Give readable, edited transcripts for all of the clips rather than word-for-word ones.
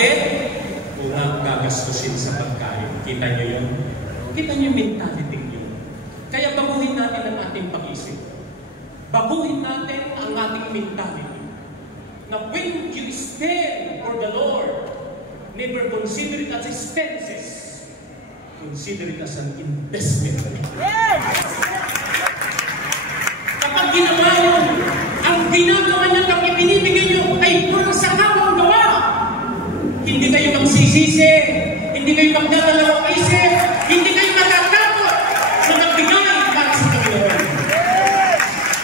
Bakit? Unang gagastusin sa pagkain. Kita nyo yun? Kita nyo yung mentality nyo. Kaya baguhin natin ang ating pag-isip. Baguhin natin ang ating mentality. Na when you spend for the Lord, never consider it as expenses. Consider it as an investment. Yes! Kapag ginawa yun, ang ginagawa niyo kapag ibinibigay niyo ay puro sa kawang gawa. Hindi kayo magsisisi, hindi kayo magdadalawang isip, hindi kayo magkakapot sa magbigay para sa Panginoon.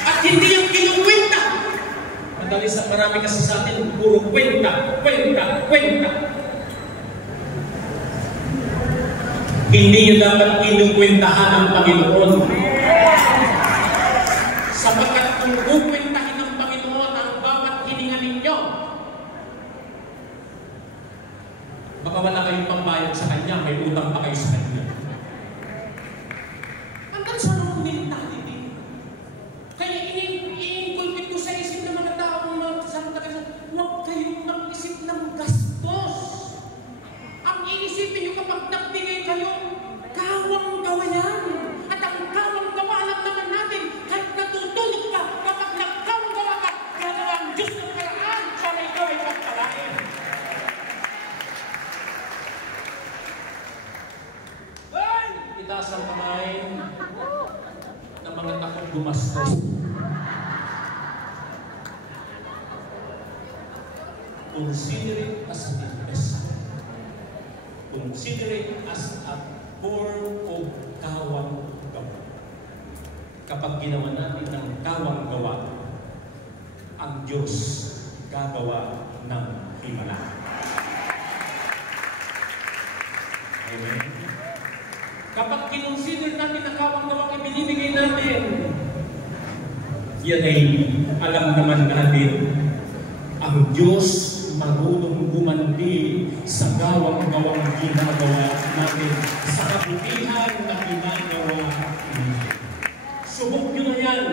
At hindi yung kinukwenta. Madali sa marami kasi sa atin, puro kwenta. Hindi nyo dapat kinukwentahan ang Panginoon. Sapagkat kung kukwentahin ng Panginoon ang bawat hininga ninyo, baka wala kayong pambayad sa Kanya, may utang pa kayo sa Kanya. Hanggang sa anong mentality? Kaya in-inculpate ko sa isip ng mga tao, mga kasama tayo, huwag kayong mag-isip ng gastos. Ang iisipin nyo kapag nagbigay kayo, kawang gawa yan. At ang kawang gawa, alam naman natin, kahit natutulog ka, kapag nagkawang gawa ka, gagawa ang Diyos ng paraan para ikaw ay pagpalain. Itaas ang kamay ng mga takong gumastos. Consider it as an investment. Consider it as a form of kawang gawa. Kapag ginawa natin ng kawang gawa, ang Diyos gagawa ng himala. Amen. Kapag kinonsider natin ang kawang gawa ay binibigay natin, yan ay alam naman natin, ang Diyos marunong gumanti sa gawang-gawang ginagawa natin, sa kabutihan na ginagawa natin. Subok nyo na yan.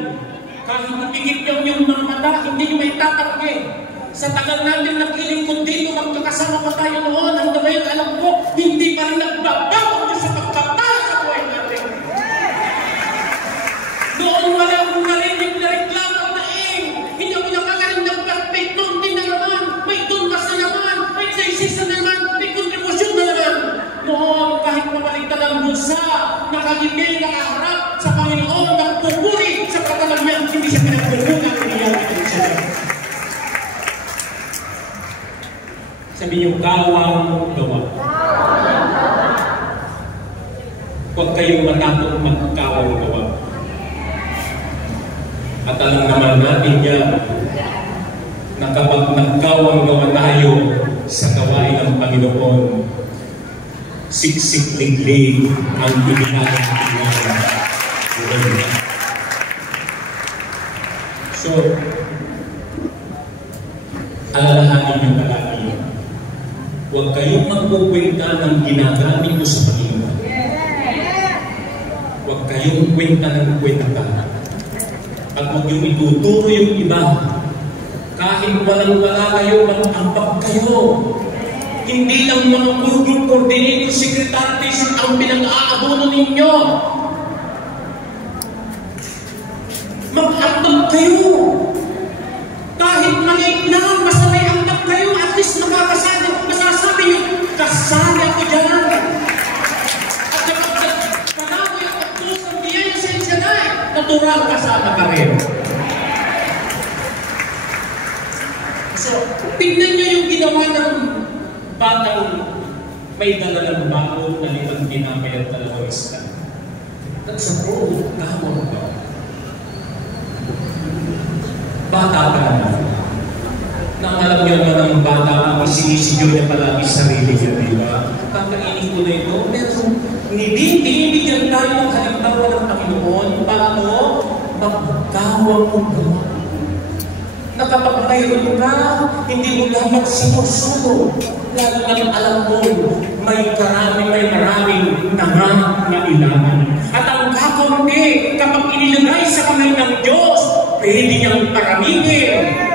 Kahit napigit nyo yung mga mata, hindi nyo may tatanggi. Sa tagal natin naglilingkod dito, magkakasama pa tayo noon, ang ngayon alam ko, hindi pa rin nagbabago nyo sa pagkatao sa buhay natin. Noon wala akong narinig na reklamo na hindi ako nakakarinig ng perfect din na naman, may tunwas na naman, may thesis na naman, may kontribusyon na naman. Noon, kahit mabalik ka ng bulsa, nakagibig, nakaharap sa Panginoon, nagpupuri sa katalagyan, hindi siya pinagpupunan, hindi yan siya. Sabi niyo, kawang gawa. Huwag kayong matakot magkawang gawa. At alam naman natin yan, na kapag nagkawang gawa tayo sa gawain ng Panginoon, siksik-liglig ang ginagawa. So, alalahanin yung palagi. Huwag kayong magkukwenta ng ginagamit mo sa Panginoon. Huwag kayong kwenta ng kwenta. At huwag yung ituturo yung iba. Kahit walang-wala kayo, mag-ambag kayo. Hindi lang mga group coordinator, secretaries ang pinag-aabono ninyo. Mag-ambag kayo. Kahit maliit lang, basta may ambag kayo, at least masasabi nyo, kasali ako dyan. At kapag panalo yung pagtusang biyaya sa Insanay, natural kasama ka rin. So, tignan nyo yung ginawa ng batang may dala ng bago na limang tinapay at dalawang isda. That's a pro, kamon ka. Bata ka naman. Nang alam nyo naman ang bata, ang sinisigyo niya palagi sarili niya, di ba? Kakainin ko na ito, pero binibigyan tayo ng halimbawa ng Panginoon para mo magkawang mong gawa. Na kapag mayroon ka, hindi mo dapat sinusunod. Lalo nang alam mo, may maraming nangangailangan. At ang kakunti, kapag inilagay sa kamay ng Diyos, pwede niyang paramingin.